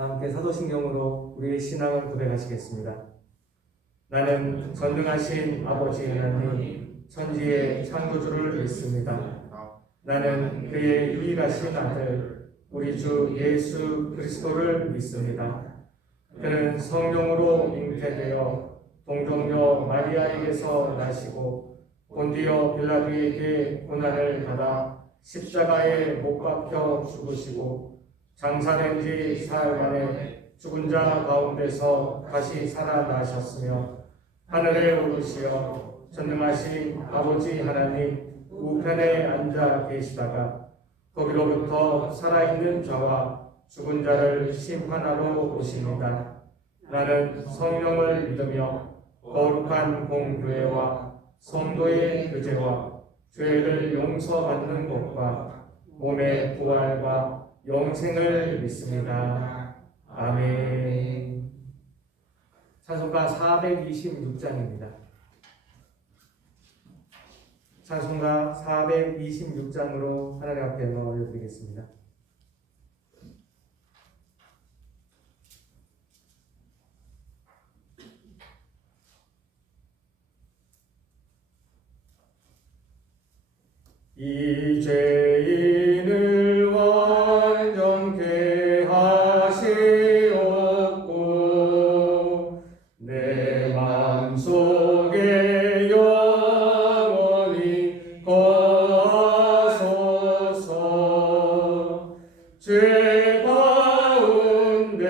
함께 사도신경으로 우리의 신앙을 고백하시겠습니다. 나는 전능하신 아버지 하나님 천지의 창조주를 믿습니다. 나는 그의 유일하신 아들 우리 주 예수 그리스도를 믿습니다. 그는 성령으로 잉태되어 동정녀 마리아에게서 나시고 본디오 빌라도에게 고난을 받아 십자가에 못 박혀 죽으시고 장사된 지 사흘 만에 죽은 자 가운데서 다시 살아나셨으며 하늘에 오르시어 전능하신 아버지 하나님 우편에 앉아 계시다가 거기로부터 살아있는 자와 죽은 자를 심판하러 오십니다. 나는 성령을 믿으며 거룩한 공교회와 성도의 교제와 죄를 용서받는 것과 몸의 부활과 영생을 믿습니다. 아멘. 찬송가 426장입니다. 찬송가 426장으로 하나님 앞에 영광 올려드리겠습니다. 이 죄인을 완전케 하시옵고 내 마음속에 영원히 거하소서. 죄 가운데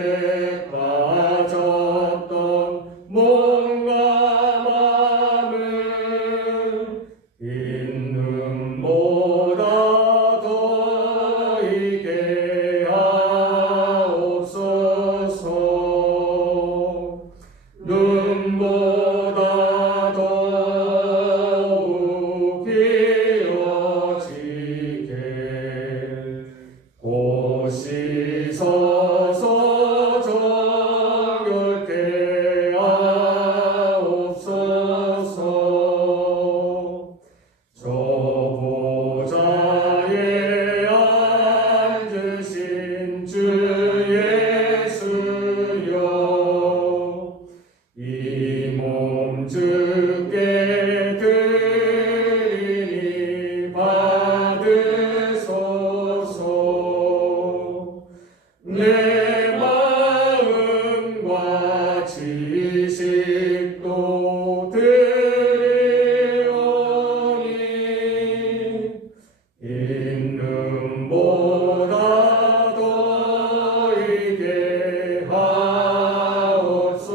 빠졌던 몸과 마음을 보다 더 있게 하옵소서. 눈보다 더욱 비어지게 곧이 서서 정결케 하옵소서. 보좌에 앉으신 주 예수여 이 몸 주께 드리니 받으소서. 내 마음과 지식도 있는보다 더 있게 하옵소서.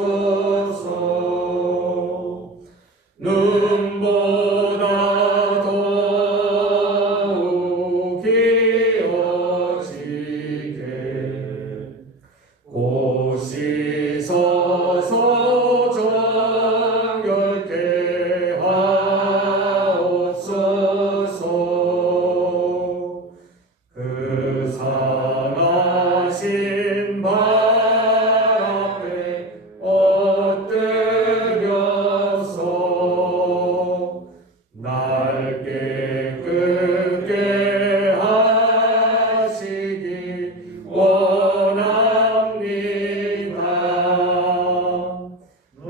눈보다 더욱 기어지게 곧이 서서 정결케 하옵소서. 그 상하신 발 앞에 엎드려서 날 깨끗게 하시기 원합니다.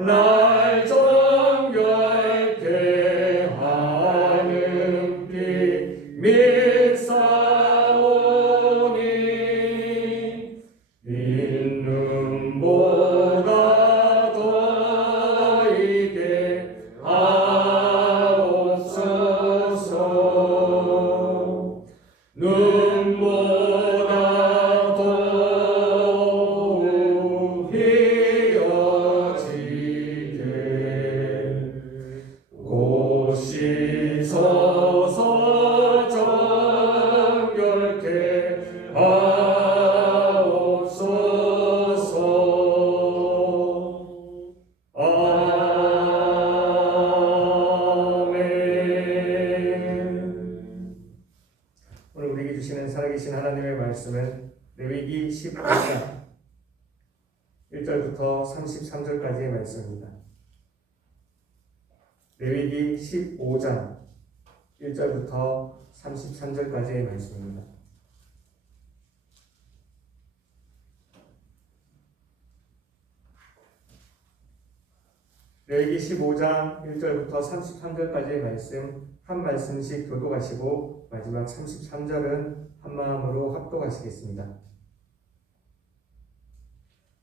날 정결케 하는 피 믿사오니 있는보다 더 있게 하옵소서. 눈보다 더욱 희어지게 곧이 서서 정결케 하옵소서. 아멘. 오늘 우리에게 주시는 살아계신 하나님의 말씀은 레위기 15장 1절부터 33절까지의 말씀입니다. 레위기 15장 1절부터 33절까지의 말씀입니다. 레위기 15장 1절부터 33절까지의 말씀 한 말씀씩 교독하시고 마지막 33절은 한마음으로 합독하시겠습니다.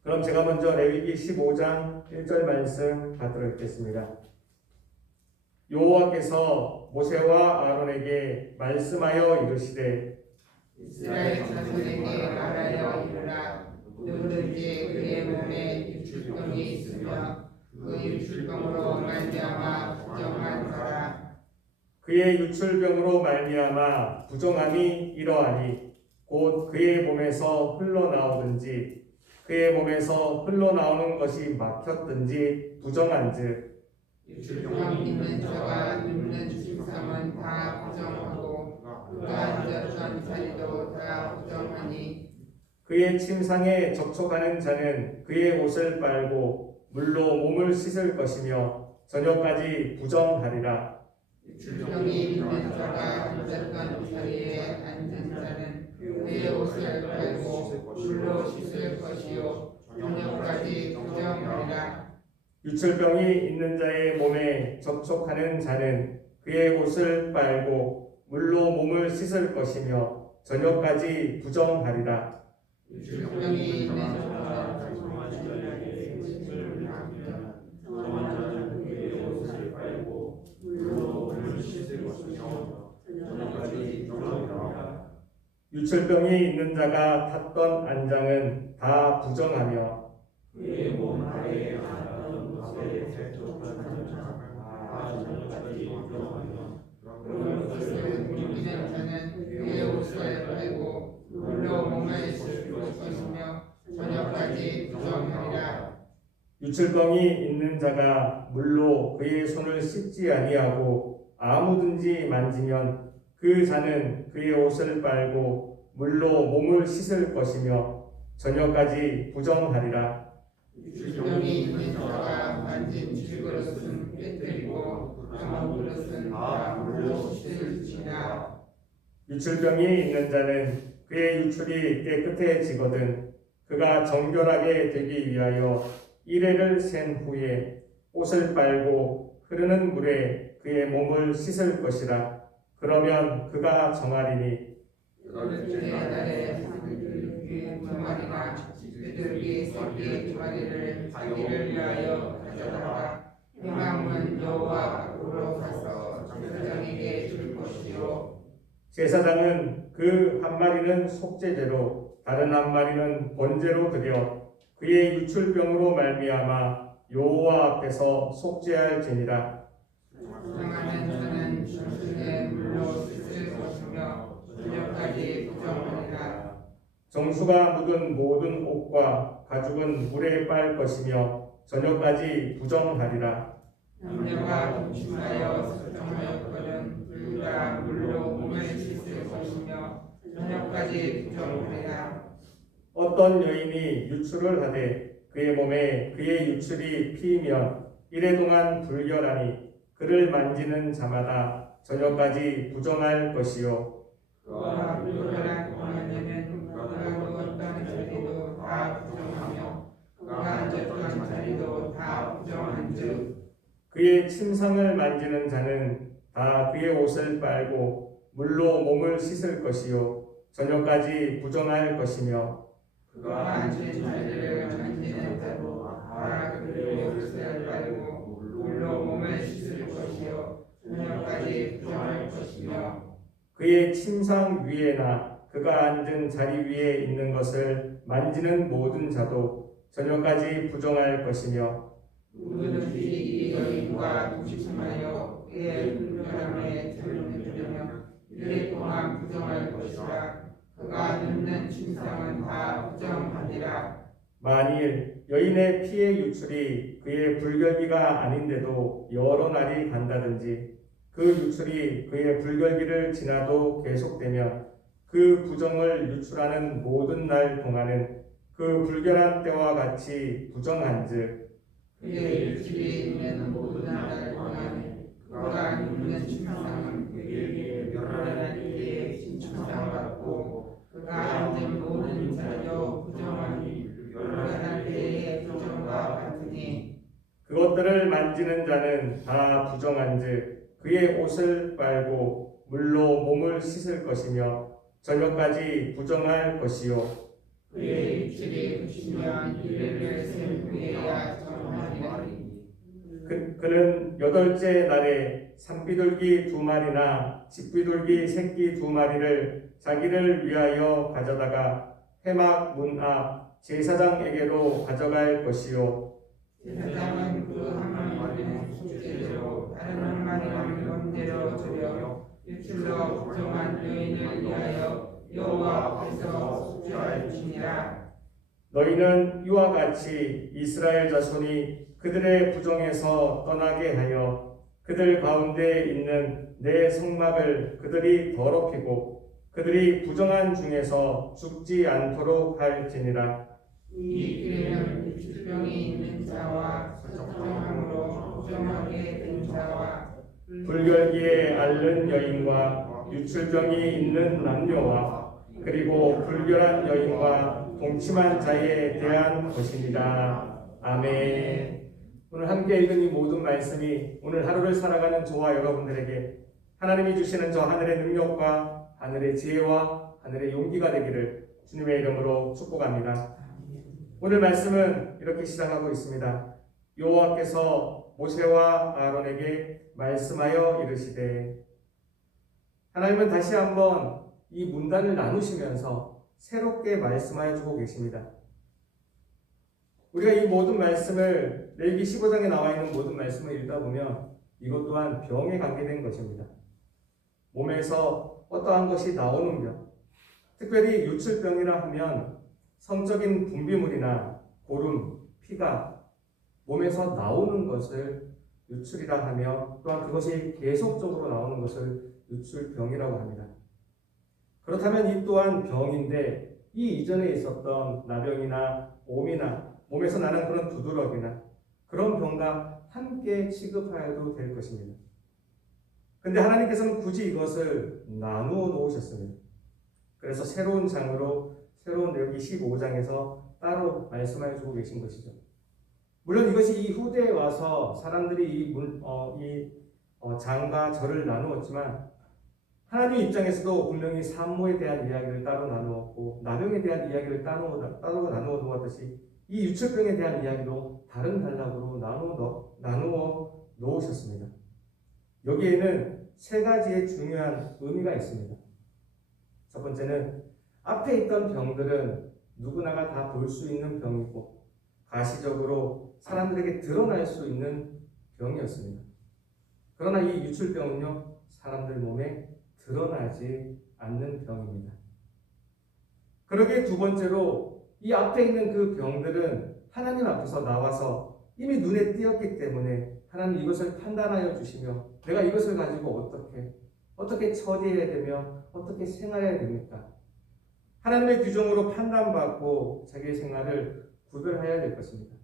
그럼 제가 먼저 레위기 15장 1절 말씀 받도록 읽겠습니다. 여호와께서 모세와 아론에게 말씀하여 이르시되 이스라엘 자손에게 말하여 이르라. 누구든지 그의 몸에 유출병이 있으며 그 유출병으로 말미암아 부정한 자라. 그의 유출병으로 말미암아 부정함이 이러하니 곧 그의 몸에서 흘러나오든지 그의 몸에서 흘러나오는 것이 막혔든지 부정한즉 유출병 있는 자가 눕는 침상은 다 부정하고 그가 앉았던 자리도 다 부정하니 그의 침상에 접촉하는 자는 그의 옷을 빨고 물로 몸을 씻을 것이며 저녁까지 부정하리라. 유출병이 있는 자가 앉았던 자리에 앉은 자는 그의 옷을 빨고 물로 씻을 것이요 저녁까지 부정하리라. 유출병이 있는 자의 몸에 접촉하는 자는 그의 옷을 빨고 물로 몸을 씻을 것이며 저녁까지 부정하리라. 유출병이 있는 자가 유출병이 있는 자가 탔던 안장은 다 부정하며 그의 몸 아래에 앉았던 것에 접촉한 자는 다 저녁까지 부정하며 그런 것을 옮기는 자는 그의 옷을 빨고 물로 몸을 씻을 것이며 저녁까지 부정하리라. 유출병이 있는 자가 물로 그의 손을 씻지 아니하고 아무든지 만지면 그 자는 그의 옷을 빨고 물로 몸을 씻을 것이며 저녁까지 부정하리라. 유출병이 있는 자가 만진 질그릇은 깨뜨리고 아무 그릇은 다 물로 씻을지니라. 유출병이 있는 자는 그의 유출이 깨끗해지거든 그가 정결하게 되기 위하여 이레를 센 후에 옷을 빨고 흐르는 물에 그의 몸을 씻을 것이라. 그러면 그가 정하리니 열흘째 달에 그의 두마리나 그들이 새끼 두마리를 자기를 위하여 가져다가 회망은 여호와 앞으로 가서 제사장에게 줄 것이요 제사장은 그 한 마리는 속죄제로 다른 한 마리는 번제로 드려 그의 유출병으로 말미암아 여호와 앞에서 속죄할지니라. 부정하는 자는 전순에 물로 씻을 것이며 저녁까지 부정하리라. 정수가 묻은 모든 옷과 가죽은 물에 빨 것이며 저녁까지 부정하리라. 남녀가 동침하여 설정하였거든 둘다 물로 몸을 씻을 것이며 저녁까지 부정하리라. 어떤 여인이 유출을 하되 그의 몸에 그의 유출이 피이면 이래 동안 불결하니 그를 만지는 자마다 저녁까지 부정할 것이요 그와 불결한 동안에는 그가 누웠던 자리도 다 부정하며 그가 앉았던 자리도 다 부정한즉 그의 침상을 만지는 자는 다 그의 옷을 빨고 물로 몸을 씻을 것이요 저녁까지 부정할 것이며 그가 앉은 자리를 만지는 자도 다 그의 옷을 빨고 물로 몸을 씻을 것이요 저녁까지 부정할 것이며 그의 침상 위에나 그가 앉은 자리 위에 있는 것을 만지는 모든 자도 저녁까지 부정할 것이며 누구든지 이 여인과 동침하여 그의 불결함에 들으며 이래 동안 부정할 것이라. 그가 눕는 침상은 다 부정하리라. 만일 여인의 피의 유출이 그의 불결기가 아닌데도 여러 날이 간다든지 그 유출이 그의 불결기를 지나도 계속되면 그 부정을 유출하는 모든 날 동안은 그 불결한 때와 같이 부정한즉 그의 유출이 있는 모든 날 동안에 그가 눕는 침상은 그에게 멸하는 이의 침상 같고 그가 앉은 모든 자리도 부정하니 멸하는 이의 부정과 같으니 그것 그것들을 만지는 자는 다 부정한즉 그의 옷을 빨고 물로 몸을 씻을 것이며 저녁까지 부정할 것이요 그의 입술이 붙이면 이를 셀 후에야 정하리니 그는 여덟째 날에 산비둘기 2마리나 집비둘기 새끼 2마리를 자기를 위하여 가져다가 회막 문 앞 제사장에게로 가져갈 것이요 제사장은 그 한 마리는 속죄로 다른 한 마리는 번제로 드려 일출로 부정한 여인을 위하여 여호와 앞에서 속죄할 것이니라. 너희는 이와 같이 이스라엘 자손이 그들의 부정에서 떠나게 하여 그들 가운데 있는 내 성막을 그들이 더럽히고 그들이 부정한 중에서 죽지 않도록 할지니라. 이 길에는 입술병이 있는 자와 석정함으로 부정하게 된 자와 불결기에 앓는 여인과 유출병이 있는 남녀와 그리고 불결한 여인과 동침한 자에 대한 것입니다. 아멘. 오늘 함께 읽은 이 모든 말씀이 오늘 하루를 살아가는 저와 여러분들에게 하나님이 주시는 저 하늘의 능력과 하늘의 지혜와 하늘의 용기가 되기를 주님의 이름으로 축복합니다. 오늘 말씀은 이렇게 시작하고 있습니다. 여호와께서 모세와 아론에게 말씀하여 이르시되, 하나님은 다시 한번 이 문단을 나누시면서 새롭게 말씀하여 주고 계십니다. 우리가 이 모든 말씀을 레위기 15장에 나와 있는 모든 말씀을 읽다 보면 이것 또한 병에 관계된 것입니다. 몸에서 어떠한 것이 나오는 병, 특별히 유출병이라 하면 성적인 분비물이나 고름, 피가 몸에서 나오는 것을 유출이라 하며 또한 그것이 계속적으로 나오는 것을 유출병이라고 합니다. 그렇다면 이 또한 병인데 이 이전에 있었던 나병이나 옴이나 몸에서 나는 그런 두드러기나 그런 병과 함께 취급하여도 될 것입니다. 근데 하나님께서는 굳이 이것을 나누어 놓으셨습니다. 그래서 새로운 장으로 새로운 레위기 15장에서 따로 말씀해 주고 계신 것이죠. 물론 이것이 이 후대에 와서 사람들이 장과 절을 나누었지만 하나님 입장에서도 분명히 산모에 대한 이야기를 따로 나누었고 나병에 대한 이야기를 따로 나누어 놓았듯이 이 유출병에 대한 이야기도 다른 단락으로 나누어 놓으셨습니다. 여기에는 세 가지의 중요한 의미가 있습니다. 첫 번째는 앞에 있던 병들은 누구나가 다 볼 수 있는 병이고 가시적으로 사람들에게 드러날 수 있는 병이었습니다. 그러나 이 유출병은요, 사람들 몸에 드러나지 않는 병입니다. 그러기에 두 번째로 이 앞에 있는 그 병들은 하나님 앞에서 나와서 이미 눈에 띄었기 때문에 하나님 이것을 판단하여 주시며 내가 이것을 가지고 어떻게 처리해야 되며 어떻게 생활해야 됩니까? 하나님의 규정으로 판단받고 자기의 생활을 구별해야 될 것입니다.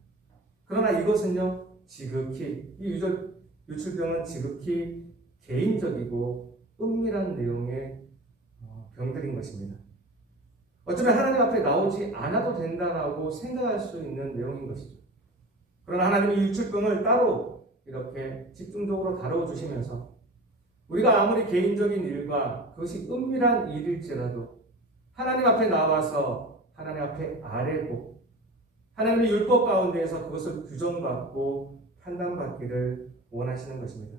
그러나 이것은요, 지극히 이 유출병은 지극히 개인적이고 은밀한 내용의 병들인 것입니다. 어쩌면 하나님 앞에 나오지 않아도 된다라고 생각할 수 있는 내용인 것이죠. 그러나 하나님이 이 유출병을 따로 이렇게 집중적으로 다루어 주시면서 우리가 아무리 개인적인 일과 그것이 은밀한 일일지라도 하나님 앞에 나와서 하나님 앞에 아뢰고 하나님의 율법 가운데에서 그것을 규정받고 판단받기를 원하시는 것입니다.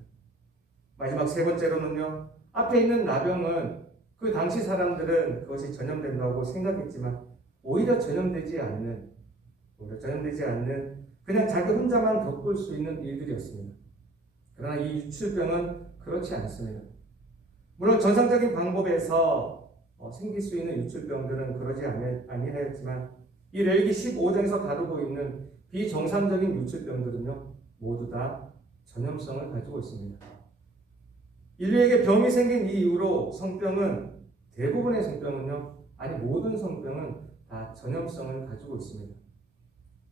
마지막 세 번째로는요, 앞에 있는 나병은 그 당시 사람들은 그것이 전염된다고 생각했지만 오히려 전염되지 않는 그냥 자기 혼자만 겪을 수 있는 일들이었습니다. 그러나 이 유출병은 그렇지 않습니다. 물론 정상적인 방법에서 생길 수 있는 유출병들은 그러지 아니하였지만 이 레위기 15장에서 다루고 있는 비정상적인 유출병들은요, 모두 다 전염성을 가지고 있습니다. 인류에게 병이 생긴 이후로 대부분의 성병은요, 모든 성병은 다 전염성을 가지고 있습니다.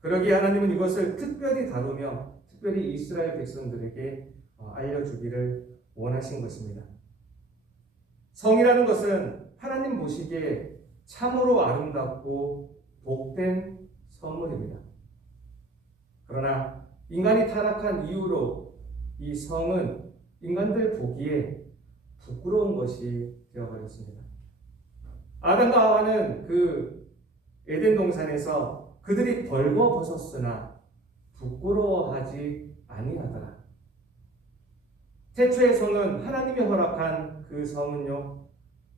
그러기에 하나님은 이것을 특별히 다루며 특별히 이스라엘 백성들에게 알려주기를 원하신 것입니다. 성이라는 것은 하나님 보시기에 참으로 아름답고 복된 선물입니다. 그러나 인간이 타락한 이후로 이 성은 인간들 보기에 부끄러운 것이 되어버렸습니다. 아담과 하와는 그 에덴 동산에서 그들이 벌거벗었으나 부끄러워하지 아니하더라. 태초의 성은 하나님이 허락한 그 성은요,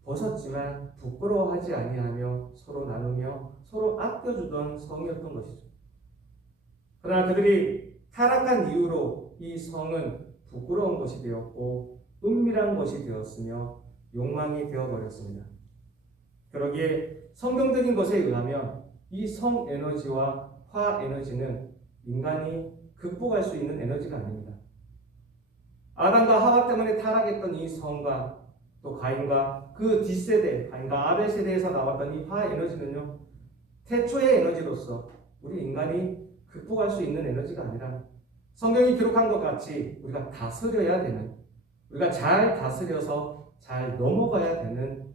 벗었지만 부끄러워하지 아니하며 서로 나누며 서로 아껴주던 성이었던 것이죠. 그러나 그들이 타락한 이후로 이 성은 부끄러운 것이 되었고 은밀한 것이 되었으며 욕망이 되어버렸습니다. 그러기에 성경적인 것에 의하면 이 성 에너지와 화 에너지는 인간이 극복할 수 있는 에너지가 아닙니다. 아담과 하와 때문에 타락했던 이 성과 또 가인과 그 뒷세대, 가인과 아벨 세대에서 나왔던 이 화 에너지는요, 태초의 에너지로서 우리 인간이 극복할 수 있는 에너지가 아니라 성경이 기록한 것 같이 우리가 다스려야 되는, 우리가 잘 다스려서 잘 넘어가야 되는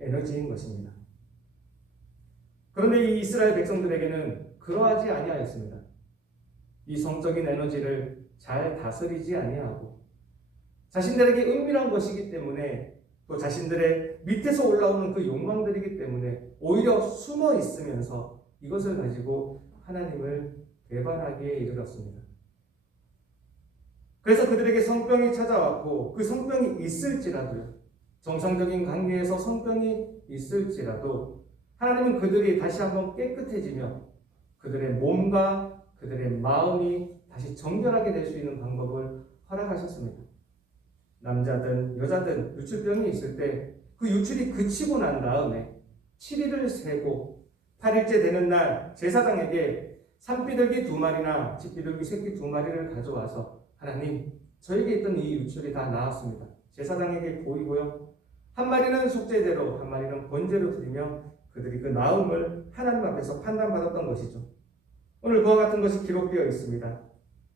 에너지인 것입니다. 그런데 이 이스라엘 백성들에게는 그러하지 아니하였습니다. 이 성적인 에너지를 잘 다스리지 아니하고 자신들에게 은밀한 것이기 때문에 또 자신들의 밑에서 올라오는 그 욕망들이기 때문에 오히려 숨어 있으면서 이것을 가지고 하나님을 배반하기에 이르렀습니다. 그래서 그들에게 성병이 찾아왔고 그 성병이 있을지라도요, 정상적인 관계에서 성병이 있을지라도 하나님은 그들이 다시 한번 깨끗해지며 그들의 몸과 그들의 마음이 다시 정결하게 될 수 있는 방법을 허락하셨습니다. 남자든 여자든 유출병이 있을 때 그 유출이 그치고 난 다음에 7일을 세고 8일째 되는 날 제사장에게 산비둘기 2마리나 집비둘기 새끼 2마리를 가져와서 하나님, 저에게 있던 이 유출이 다 나았습니다. 제사장에게 보이고요. 한 마리는 속죄제로, 한 마리는 번제로 드리며 그들이 그 나음을 하나님 앞에서 판단받았던 것이죠. 오늘 그와 같은 것이 기록되어 있습니다.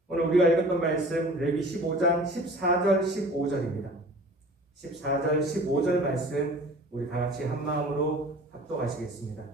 오늘 우리가 읽었던 말씀 레위 15장 14절 15절입니다. 14절 15절 말씀 우리 다 같이 한 마음으로 합독하시겠습니다.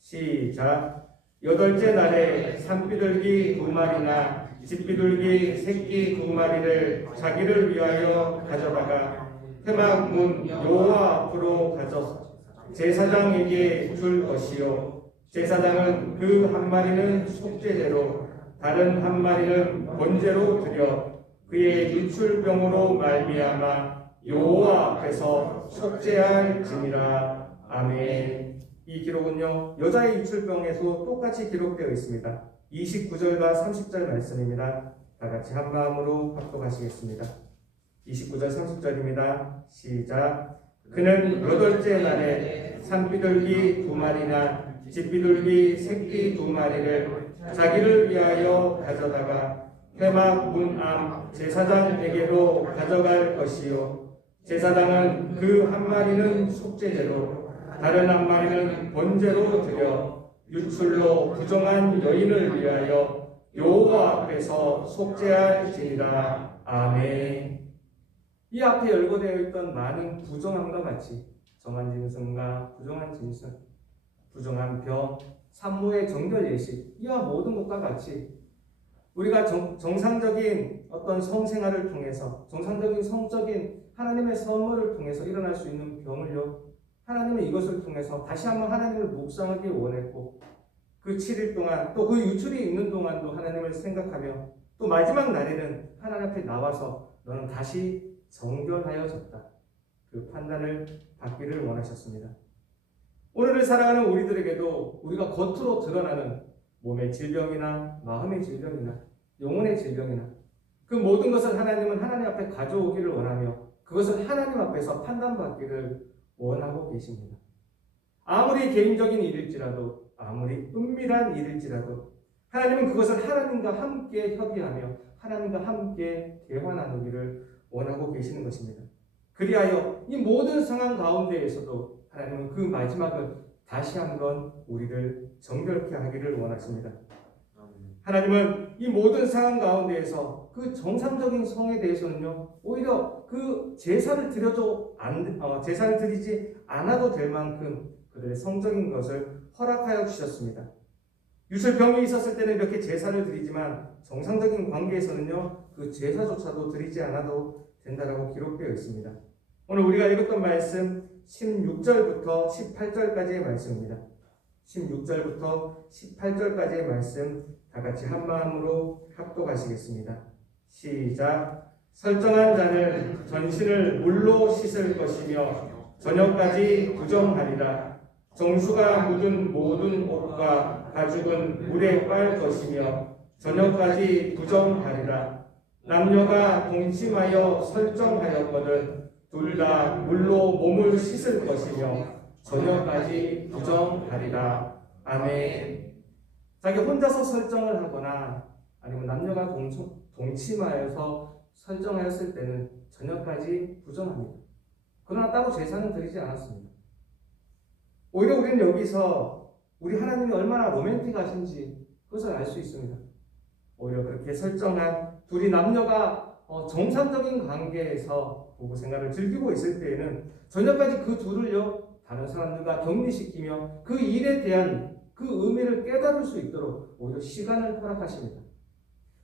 시작. 8째 날에 산비둘기 2마리나 집비둘기 새끼 2마리를 자기를 위하여 가져다가 회막 문 여호와 앞으로 가져서 제사장에게 줄 것이요, 제사장은 그 한 마리는 속죄제로 다른 한 마리는 번제로 드려 그의 유출병으로 말미암아 여호와 앞에서 속죄할지니라. 아멘. 이 기록은요, 여자의 유출병에서 똑같이 기록되어 있습니다. 29절과 30절 말씀입니다. 다 같이 한 마음으로 합독하시겠습니다. 29절 30절입니다. 시작. 그는 8째 날에 산비둘기 2마리나 집비둘기 새끼 2마리를 자기를 위하여 가져다가 회막 문 앞 제사장에게로 가져갈 것이요, 제사장은 그 한 마리는 속죄제로 다른 한 마리는 번제로 드려 유출로 부정한 여인을 위하여 여호와 앞에서 속죄할지니라. 아멘. 이 앞에 열거되어 있던 많은 부정함과 같이 정한 짐승과 부정한 짐승, 부정한 병, 산모의 정결 예식, 이와 모든 것과 같이 우리가 정상적인 어떤 성생활을 통해서, 정상적인 성적인 하나님의 선물을 통해서 일어날 수 있는 병을요, 하나님은 이것을 통해서 다시 한번 하나님을 묵상하기 원했고, 그 7일 동안 또 그 유출이 있는 동안도 하나님을 생각하며 또 마지막 날에는 하나님 앞에 나와서 너는 다시 정결하여졌다, 그 판단을 받기를 원하셨습니다. 오늘을 살아가는 우리들에게도 우리가 겉으로 드러나는 몸의 질병이나 마음의 질병이나 영혼의 질병이나 그 모든 것을 하나님은 하나님 앞에 가져오기를 원하며 그것을 하나님 앞에서 판단받기를 원하고 계십니다. 아무리 개인적인 일일지라도, 아무리 은밀한 일일지라도 하나님은 그것을 하나님과 함께 협의하며 하나님과 함께 대화 나누기를 원하고 계시는 것입니다. 그리하여 이 모든 상황 가운데에서도 하나님은 그 마지막을 다시 한번 우리를 정결케 하기를 원하십니다. 하나님은 이 모든 상황 가운데에서 그 정상적인 성에 대해서는요, 오히려 그 제사를 제사를 드리지 않아도 될 만큼 그들의 성적인 것을 허락하여 주셨습니다. 유술병이 있었을 때는 이렇게 제사를 드리지만 정상적인 관계에서는요, 그 제사조차도 드리지 않아도 된다라고 기록되어 있습니다. 오늘 우리가 읽었던 말씀 16절부터 18절까지의 말씀입니다. 16절부터 18절까지의 말씀 다 같이 한 마음으로 합독하시겠습니다. 시작. 설정한 자는 전신을 물로 씻을 것이며 저녁까지 부정하리라. 정수가 묻은 모든 옷과 가죽은 물에 빨 것이며 저녁까지 부정하리라. 남녀가 동침하여 설정하였거든 둘 다 물로 몸을 씻을 것이며 저녁까지 부정하리라. 아멘. 자기 혼자서 설정을 하거나 아니면 남녀가 동침하여서 설정하였을 때는 저녁까지 부정합니다. 그러나 따로 제사는 드리지 않았습니다. 오히려 우리는 여기서 우리 하나님이 얼마나 로맨틱하신지 그것을 알 수 있습니다. 오히려 그렇게 설정한 둘이 남녀가 정상적인 관계에서 부부 생활을 즐기고 있을 때에는 저녁까지 그 둘을요 다른 사람들과 격리시키며 그 일에 대한 그 의미를 깨달을 수 있도록 오히려 시간을 허락하십니다.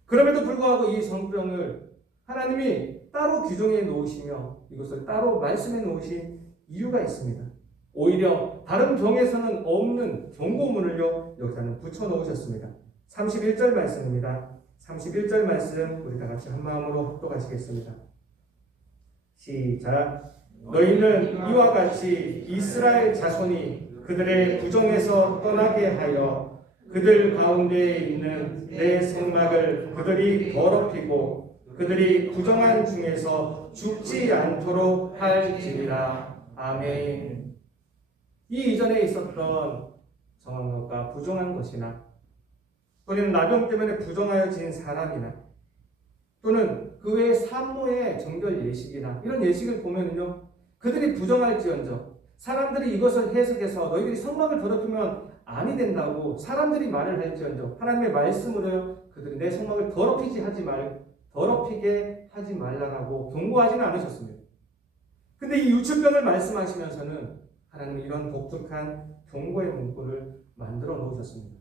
그럼에도 불구하고 이 성병을 하나님이 따로 규정해 놓으시며 이것을 따로 말씀해 놓으신 이유가 있습니다. 오히려 다른 병에서는 없는 경고문을요 여기서는 붙여 놓으셨습니다. 31절 말씀입니다. 31절 말씀 우리 다 같이 한 마음으로 합독하시겠습니다. 시작. 너희는 이와 같이 이스라엘 자손이 그들의 부정에서 떠나게 하여 그들 가운데에 있는 내 성막을 그들이 더럽히고 그들이 부정한 중에서 죽지 않도록 할지니라. 아멘. 이 이전에 있었던 정한 것과 부정한 것이나 또는 나병 때문에 부정하여진 사람이나 또는 그 외의 산모의 정결 예식이나 이런 예식을 보면요 그들이 부정할지언정 사람들이 이것을 해석해서 너희들이 성막을 더럽히면 아니 된다고 사람들이 말을 할지언정 하나님의 말씀으로 그들이 내 성막을 더럽히게 하지 말라라고 경고하지는 않으셨습니다. 근데 이 유출병을 말씀하시면서는 하나님은 이런 독특한 경고의 문구를 만들어 놓으셨습니다.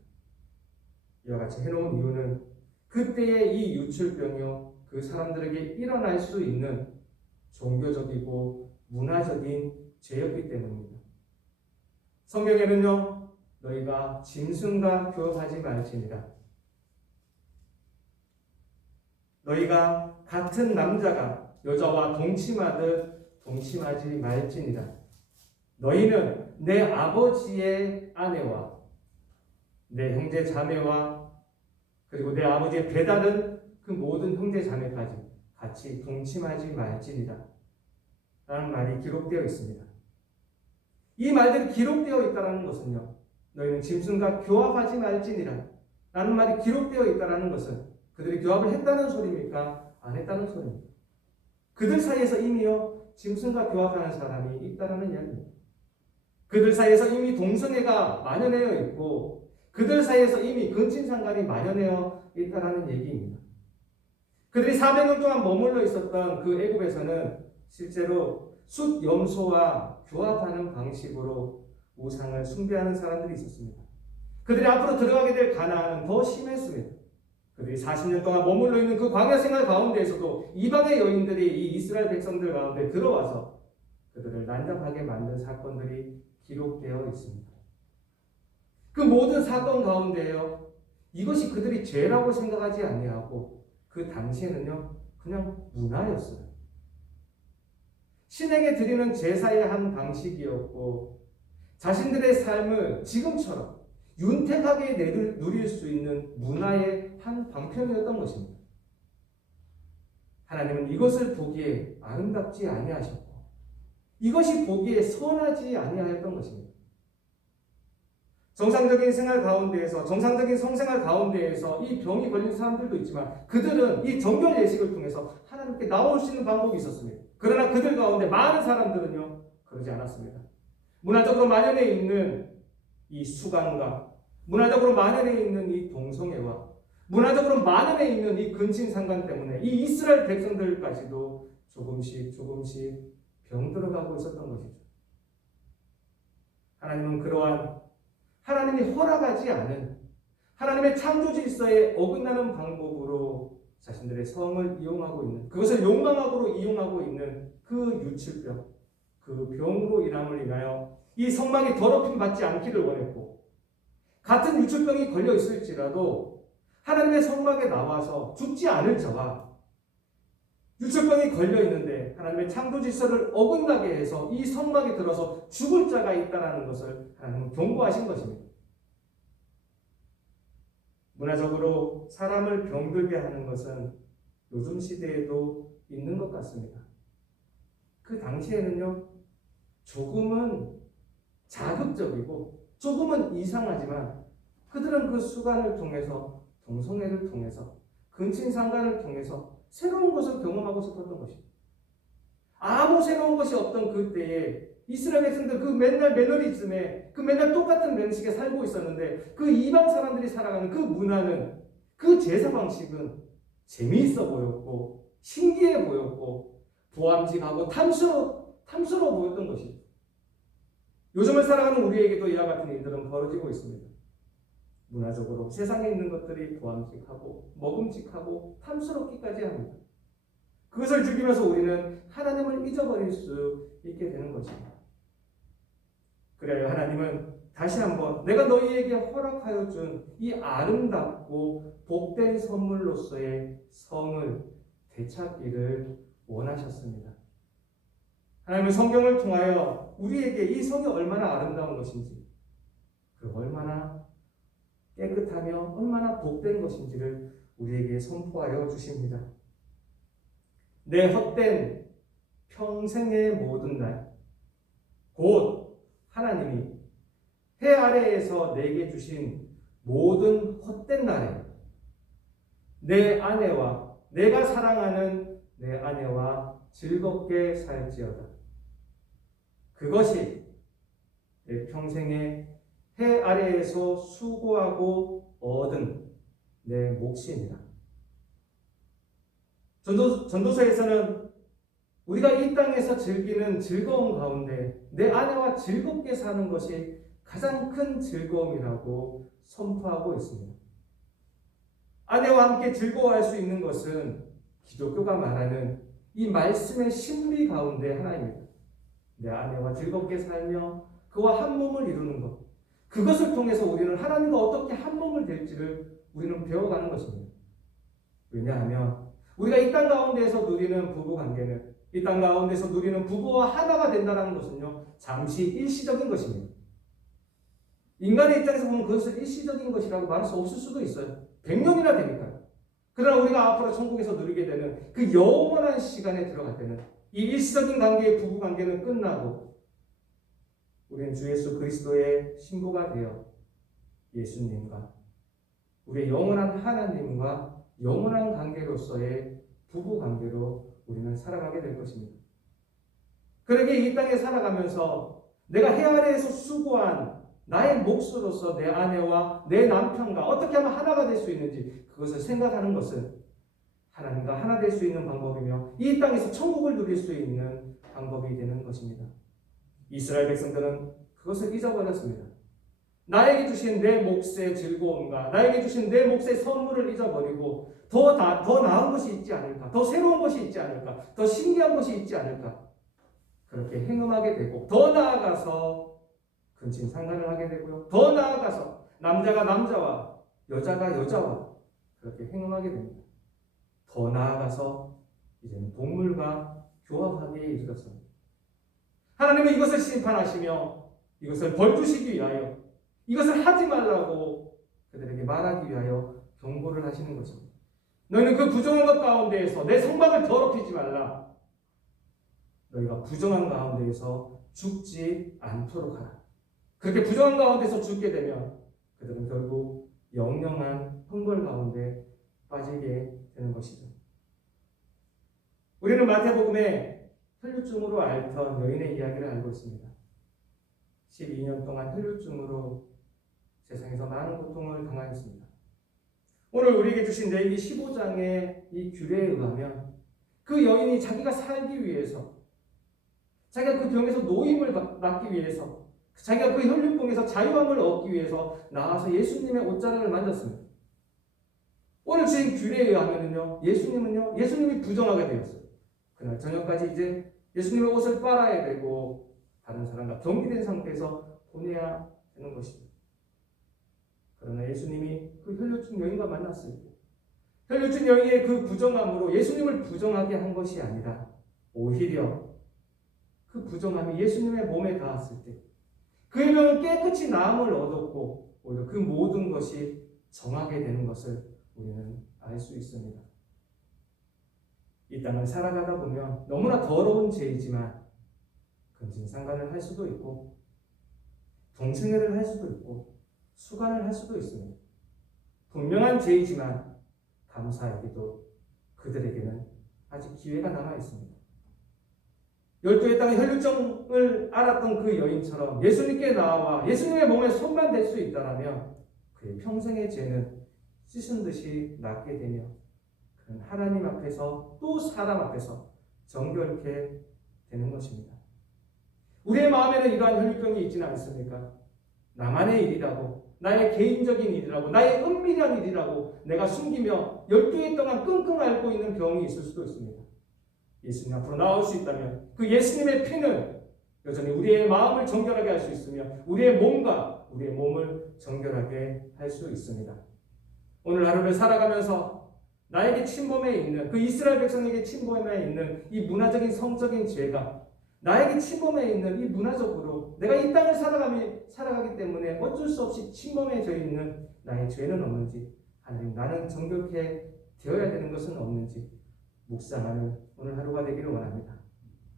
이와 같이 해놓은 이유는 그때의 이 유출병이요 그 사람들에게 일어날 수 있는 종교적이고 문화적인 죄였기 때문입니다. 성경에는요 너희가 짐승과 교합하지 말지니라. 너희가 같은 남자가 여자와 동침하듯 동침하지 말지니라. 너희는 내 아버지의 아내와 내 형제 자매와 그리고 내 아버지의 배다른 그 모든 형제 자매까지 같이 동침하지 말지니라 라는 말이 기록되어 있습니다. 이 말들이 기록되어 있다는 것은요 너희는 짐승과 교합하지 말지니라 라는 말이 기록되어 있다는 것은 그들이 교합을 했다는 소리입니까? 안 했다는 소리입니까? 그들 사이에서 이미요 짐승과 교합하는 사람이 있다는 이야기입니다. 그들 사이에서 이미 동성애가 만연되어 있고 그들 사이에서 이미 근친상간이 만연되어 있다는 얘기입니다. 그들이 400년 동안 머물러 있었던 그 애굽에서는 실제로 숫 염소와 교합하는 방식으로 우상을 숭배하는 사람들이 있었습니다. 그들이 앞으로 들어가게 될 가나안은 더 심했습니다. 그들이 40년 동안 머물러 있는 그 광야 생활 가운데에서도 이방의 여인들이 이 이스라엘 백성들 가운데 들어와서 그들을 난잡하게 만든 사건들이 기록되어 있습니다. 그 모든 사건 가운데에요 이것이 그들이 죄라고 생각하지 아니하고 그 당시에는요 그냥 문화였어요. 신에게 드리는 제사의 한 방식이었고 자신들의 삶을 지금처럼 윤택하게 누릴 수 있는 문화의 한 방편이었던 것입니다. 하나님은 이것을 보기에 아름답지 아니하셨고 이것이 보기에 선하지 아니하였던 것입니다. 정상적인 생활 가운데에서 정상적인 성생활 가운데에서 이 병이 걸린 사람들도 있지만 그들은 이 정결 예식을 통해서 하나님께 나올 수 있는 방법이 있었습니다. 그러나 그들 가운데 많은 사람들은요 그러지 않았습니다. 문화적으로 만연해 있는 이 수간과 문화적으로 만연해 있는 이 동성애와 문화적으로 만연해 있는 이 근친상간 때문에 이 이스라엘 백성들까지도 조금씩 병들어가고 있었던 것이죠. 하나님은 그러한 하나님이 허락하지 않은 하나님의 창조 질서에 어긋나는 방법으로 자신들의 성을 이용하고 있는, 그것을 욕망학으로 이용하고 있는 그 유출병, 그 병으로 인함을 인하여 이 성막이 더럽힘 받지 않기를 원했고, 같은 유출병이 걸려 있을지라도 하나님의 성막에 나와서 죽지 않을 자와 유출병이 걸려 있는데 하나님의 창조 질서를 어긋나게 해서 이 성막에 들어서 죽을 자가 있다는 것을 하나님은 경고하신 것입니다. 문화적으로 사람을 병들게 하는 것은 요즘 시대에도 있는 것 같습니다. 그 당시에는요, 조금은 자극적이고 조금은 이상하지만 그들은 그 수간을 통해서, 동성애를 통해서, 근친상간을 통해서 새로운 것을 경험하고 싶었던 것입니다. 아무 새로운 것이 없던 그때에 이스라엘 백성들 그 맨날 매너리즘에, 그 맨날 똑같은 방식에 살고 있었는데, 그 이방 사람들이 살아가는 그 문화는, 그 제사 방식은 재미있어 보였고 신기해 보였고 보암직하고 탐스러워 보였던 것이죠. 요즘을 살아가는 우리에게도 이와 같은 일들은 벌어지고 있습니다. 문화적으로 세상에 있는 것들이 보암직하고 먹음직하고 탐스럽기까지 합니다. 그것을 즐기면서 우리는 하나님을 잊어버릴 수 있게 되는 것입니다. 그래요, 하나님은 다시 한번 내가 너희에게 허락하여 준 이 아름답고 복된 선물로서의 성을 되찾기를 원하셨습니다. 하나님은 성경을 통하여 우리에게 이 성이 얼마나 아름다운 것인지, 그 얼마나 깨끗하며 얼마나 복된 것인지를 우리에게 선포하여 주십니다. 내 헛된 평생의 모든 날, 곧 하나님이 해 아래에서 내게 주신 모든 헛된 날에 내 아내와, 내가 사랑하는 내 아내와 즐겁게 살지어다. 그것이 내 평생에 해 아래에서 수고하고 얻은 내 몫입니다. 전도서에서는 우리가 이 땅에서 즐기는 즐거움 가운데 내 아내와 즐겁게 사는 것이 가장 큰 즐거움이라고 선포하고 있습니다. 아내와 함께 즐거워할 수 있는 것은 기독교가 말하는 이 말씀의 신비 가운데 하나입니다. 내 아내와 즐겁게 살며 그와 한 몸을 이루는 것, 그것을 통해서 우리는 하나님과 어떻게 한 몸을 될지를 우리는 배워가는 것입니다. 왜냐하면 우리가 이 땅 가운데에서 누리는 부부 관계는, 이 땅 가운데서 누리는 부부와 하나가 된다는 것은요, 잠시 일시적인 것입니다. 인간의 입장에서 보면 그것을 일시적인 것이라고 말할 수 없을 수도 있어요. 100년이나 되니까요. 그러나 우리가 앞으로 천국에서 누리게 되는 그 영원한 시간에 들어갈 때는 이 일시적인 관계의 부부 관계는 끝나고 우리는 주 예수 그리스도의 신부가 되어 예수님과 우리의 영원한 하나님과 영원한 관계로서의 부부 관계로 우리는 살아가게 될 것입니다. 그러기에 이 땅에 살아가면서 내가 해 아래에서 수고한 나의 몫으로서 내 아내와 내 남편과 어떻게 하면 하나가 될 수 있는지 그것을 생각하는 것은 하나님과 하나 될 수 있는 방법이며 이 땅에서 천국을 누릴 수 있는 방법이 되는 것입니다. 이스라엘 백성들은 그것을 잊어버렸습니다. 나에게 주신 내 몫의 즐거움과 나에게 주신 내 몫의 선물을 잊어버리고 더 나은 것이 있지 않을까, 더 새로운 것이 있지 않을까, 더 신기한 것이 있지 않을까, 그렇게 행음하게 되고 더 나아가서 근친상간을 하게 되고요. 더 나아가서 남자가 남자와 여자가 여자와 그렇게 행음하게 됩니다. 더 나아가서 이제는 동물과 교합하기에 이르렀습니다. 하나님은 이것을 심판하시며 이것을 벌주시기 위하여 이것을 하지 말라고 그들에게 말하기 위하여 경고를 하시는 것입니다. 너희는 그 부정한 것 가운데에서 내 성막을 더럽히지 말라. 너희가 부정한 가운데에서 죽지 않도록 하라. 그렇게 부정한 가운데서 죽게 되면 그들은 결국 영영한 형벌 가운데 빠지게 되는 것이죠. 우리는 마태복음에 혈루증으로 앓던 여인의 이야기를 알고 있습니다. 12년 동안 혈루증으로 세상에서 많은 고통을 당하였습니다. 오늘 우리에게 주신 레위기 15장의 이 규례에 의하면 그 여인이 자기가 살기 위해서, 자기가 그 병에서 노임을 막기 위해서 자기가 그 혈육병에서 자유함을 얻기 위해서 나와서 예수님의 옷자락을 만졌습니다. 오늘 주신 규례에 의하면요, 예수님이 부정하게 되었어요. 그날 저녁까지 이제 예수님의 옷을 빨아야 되고 다른 사람과 경비된 상태에서 보내야 되는 것입니다. 그러나 예수님이 그 혈류증 여인과 만났을 때 혈류증 여인의 그 부정함으로 예수님을 부정하게 한 것이 아니라 오히려 그 부정함이 예수님의 몸에 닿았을 때 그의 병은 깨끗이 나음을 얻었고 오히려 그 모든 것이 정하게 되는 것을 우리는 알 수 있습니다. 이 땅을 살아가다 보면 너무나 더러운 죄이지만 근친상간을 할 수도 있고 동승회를 할 수도 있고 수간을 할 수도 있습니다. 분명한 죄이지만 감사하게도 그들에게는 아직 기회가 남아 있습니다. 12의 땅의 혈류증을 앓았던 그 여인처럼 예수님께 나와 예수님의 몸에 손만 댈 수 있다면 그의 평생의 죄는 씻은 듯이 낫게 되며 그는 하나님 앞에서 또 사람 앞에서 정결케 되는 것입니다. 우리의 마음에는 이러한 혈류병이 있지는 않습니까? 나만의 일이라고, 나의 개인적인 일이라고, 나의 은밀한 일이라고 내가 숨기며 12일 동안 끙끙 앓고 있는 병이 있을 수도 있습니다. 예수님 앞으로 나올 수 있다면 그 예수님의 피는 여전히 우리의 마음을 정결하게 할 수 있으며 우리의 몸과 우리의 몸을 정결하게 할 수 있습니다. 오늘 하루를 살아가면서 나에게 침범해 있는 그 이스라엘 백성에게 침범해 있는 이 문화적인 성적인 죄가 나에게 침범해 있는 이 문화적으로 내가 이 땅을 살아가기 때문에 어쩔 수 없이 침범해져 있는 나의 죄는 없는지, 하나님 나는 정결케 되어야 되는 것은 없는지 묵상하는 오늘 하루가 되기를 원합니다.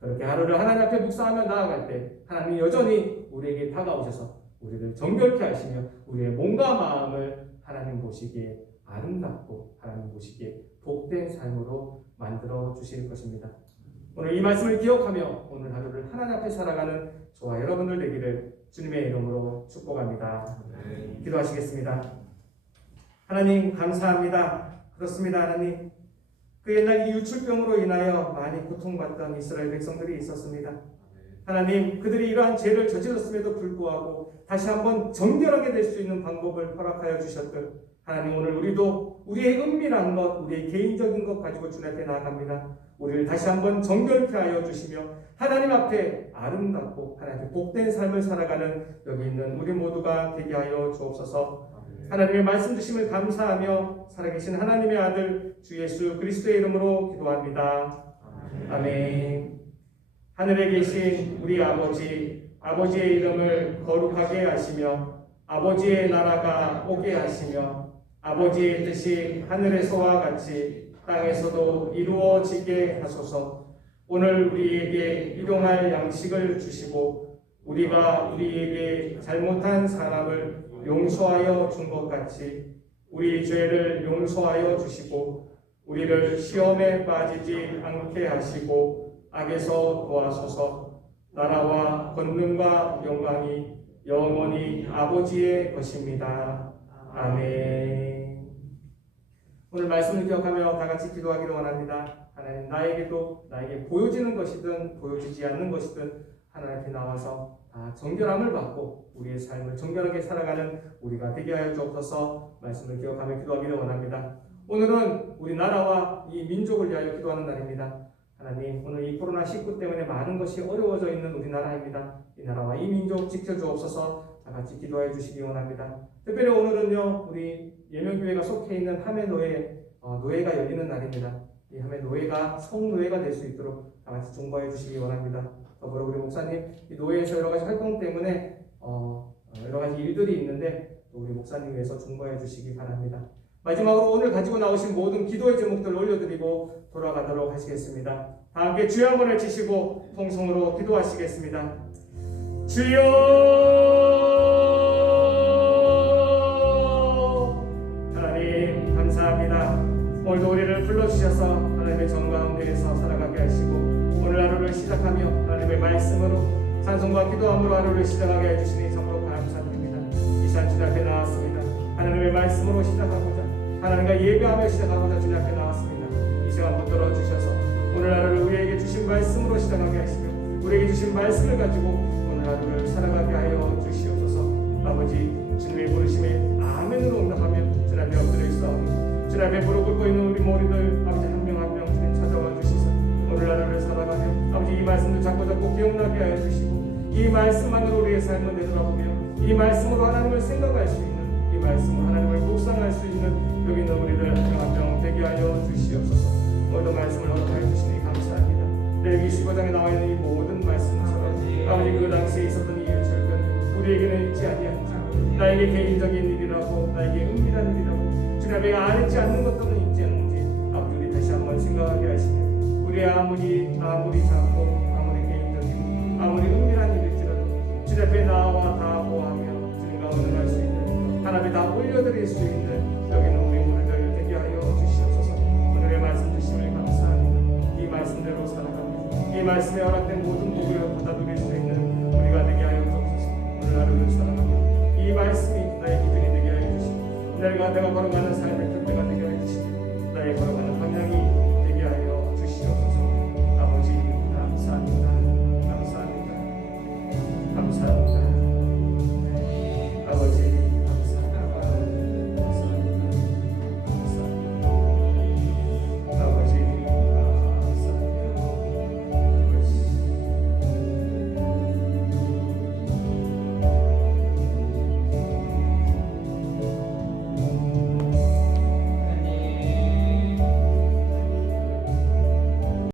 그렇게 하루를 하나님 앞에 묵상하며 나아갈 때 하나님이 여전히 우리에게 다가오셔서 우리를 정결케 하시며 우리의 몸과 마음을 하나님 보시기에 아름답고 하나님 보시기에 복된 삶으로 만들어 주실 것입니다. 오늘 이 말씀을 기억하며 오늘 하루를 하나님 앞에 살아가는 저와 여러분들 되기를 주님의 이름으로 축복합니다. 기도하시겠습니다. 하나님 감사합니다. 그렇습니다. 하나님 그 옛날 이 유출병으로 인하여 많이 고통받던 이스라엘 백성들이 있었습니다. 하나님 그들이 이러한 죄를 저질렀음에도 불구하고 다시 한번 정결하게 될 수 있는 방법을 허락하여 주셨듯 하나님 오늘 우리도 우리의 은밀한 것, 우리의 개인적인 것 가지고 주님 앞에 나아갑니다. 우리를 다시 한번 정결케 하여 주시며 하나님 앞에 아름답고 하나님 복된 삶을 살아가는 여기 있는 우리 모두가 되게 하여 주옵소서. 하나님의 말씀 주심을 감사하며 살아계신 하나님의 아들 주 예수 그리스도의 이름으로 기도합니다. 아멘. 하늘에 계신 우리 아버지의 이름을 거룩하게 하시며 아버지의 나라가 오게 하시며 아버지의 뜻이 하늘에서와 같이 땅에서도 이루어지게 하소서. 오늘 우리에게 일용할 양식을 주시고 우리가 우리에게 잘못한 사람을 용서하여 준 것 같이 우리 죄를 용서하여 주시고 우리를 시험에 빠지지 않게 하시고 악에서 도와소서. 나라와 권능과 영광이 영원히 아버지의 것입니다. 아멘. 오늘 말씀을 기억하며 다 같이 기도하기를 원합니다. 하나님 나에게 보여지는 것이든 보여지지 않는 것이든 하나님 앞에 나와서 정결함을 받고 우리의 삶을 정결하게 살아가는 우리가 되게 하여 주옵소서. 말씀을 기억하며 기도하기를 원합니다. 오늘은 우리나라와 이 민족을 위하여 기도하는 날입니다. 하나님 오늘 이 코로나19 때문에 많은 것이 어려워져 있는 우리나라입니다. 이 나라와 이 민족 지켜주옵소서. 다 같이 기도해 주시기 원합니다. 특별히 오늘은요 우리 예명교회가 속해 있는 함해노회 노회가 열리는 날입니다. 이 함해노회가 성노회가 될 수 있도록 다 같이 중보해 주시기 원합니다. 더불어 우리 목사님 이 노회에서 여러 가지 활동 때문에 여러 가지 일들이 있는데 우리 목사님 위해서 중보해 주시기 바랍니다. 마지막으로 오늘 가지고 나오신 모든 기도의 제목들을 올려드리고 돌아가도록 하시겠습니다. 다 함께 주여 한번 외치시고 통성으로 기도하시겠습니다. 주여 하나님 감사합니다. 오늘도 우리를 불러주셔서 하나님의 정가운데에서 살아가게 하시고 오늘 하루를 시작하며 하나님의 말씀으로 찬송과 기도함으로 하루를 시작하게 해주시니 참으로 감사드립니다. 이 시간 주님 앞에 나왔습니다. 하나님의 말씀으로 시작하고자 하나님과 예배하며 시작하고자 주님 앞에 나왔습니다. 이 시간 붙들어 주셔서 오늘 하루를 우리에게 주신 말씀으로 시작하게 하시며 우리에게 주신 말씀을 가지고 오늘 하루를 살아가게 하여 주시옵소서. 아버지 주님의 부르심에 아멘으로 응답하며 주님 앞에 엎드려 있사오니 주님 앞에 무릎 꿇고 있는 우리 모두들 아버지 한 명 한 명 주님 찾아와 주시사 오늘 하루를 살아가며 아버지 이 말씀을 자꾸 기억나게 하여 주시고 이 말씀만으로 우리의 삶을 되돌아보며 이 말씀으로 하나님을 생각할 수 있는 이 말씀으로 하나님을 묵상할 수 있는 여기 있는 우리들 한 명 한 명 되게 하여 주시옵소서. 모든 말씀을 허락하여 주시니 감사합니다. 레위기 15장에 나와 있는 이 모든 말씀처럼 아버지 그 당시에 있었던 이 일절은 우리에게는 있지 아니한지 나에게 개인적인 일이라고 나에게 은밀한 일이라고 주님 앞에 안 있지 않는 것들은 있지 않는지 아버지 우리 다시 한번 생각하게 하시며 우리 아무리 작고 아무리 개인적인 아무리 은밀한 일일지라도 주님 앞에 나와 다 보호하며 주님과 언행할 수 있는 하나님이 다 올려드릴 수 있는 여기는 우리 모두들 되게 하여 주시옵소서. 오늘의 말씀 주심을 감사합니다. 이 말씀대로 살아가며 이 말씀에 허락된 모든 복을 받아들일 수 있는 우리가 되게 하여 주옵소서. 오늘 하루를 살아가며 이 말씀이 나의 기준이 되게 하여 주시고 내가 걸어가는 삶의